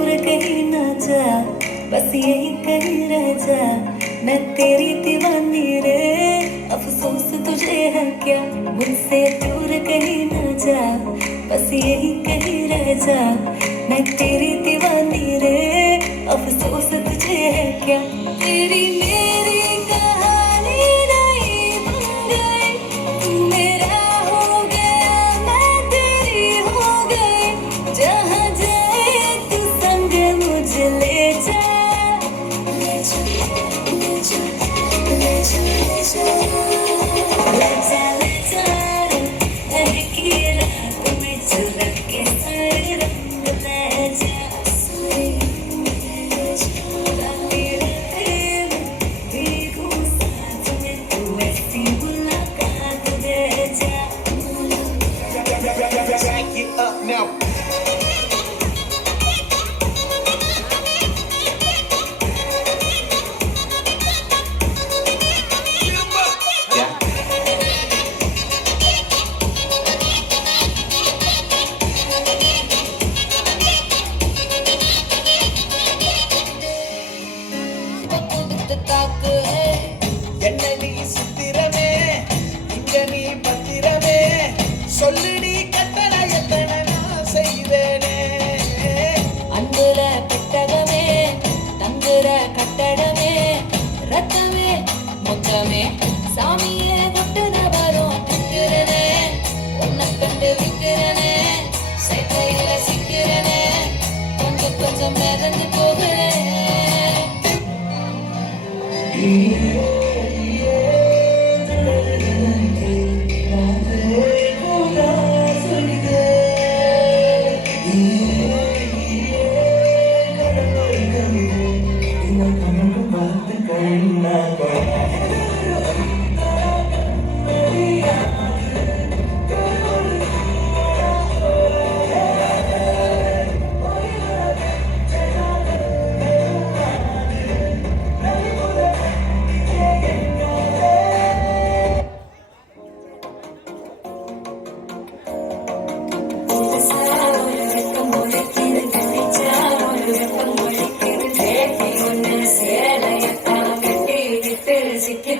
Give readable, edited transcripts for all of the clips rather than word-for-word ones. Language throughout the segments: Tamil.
दूर कहीं ना जा, बस यही कहीं रह जा। मैं तेरी दीवानी रे, अफसोस तुझे है क्या, मुझसे दूर कहीं ना जा, बस यही कहीं रह जा। मैं तेरी दीवानी रे, अफसोस तुझे है क्या। तेरी मेरी कहानी नहीं बन गई, तू मेरा हो गया मैं तेरी हो गई। जहाँ जाए तू संग मुझे ले जा, ले जा, ले जा, ले जा, ले जा, ले जा, ले जा। लड़की रात में झलक के सारे रंग ले जा, सारे रंग ले जा। रातें रातें में भीगूं साथ में, तू ऐसी मुलाकात दे जा। Back it up now. Yeah. என்ன நீ சித்திரமே, இங்க நீ பத்திரமே, சொல்லுடி கட்டளை எத்தனை நான் செய்வேனே. அன்புல பெட்டகமே, தங்குற கட்டடமே, ரத்தமே முத்தமே, சாமியே கொட்டுன வரும் திக்கிறனே, உன்னை கண்டு விக்கிறனே, சைத்தையில சிக்கிறனே, கொஞ்சம் கொஞ்சம் மிதந்து போகிறேன்.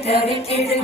தவிக்கிறது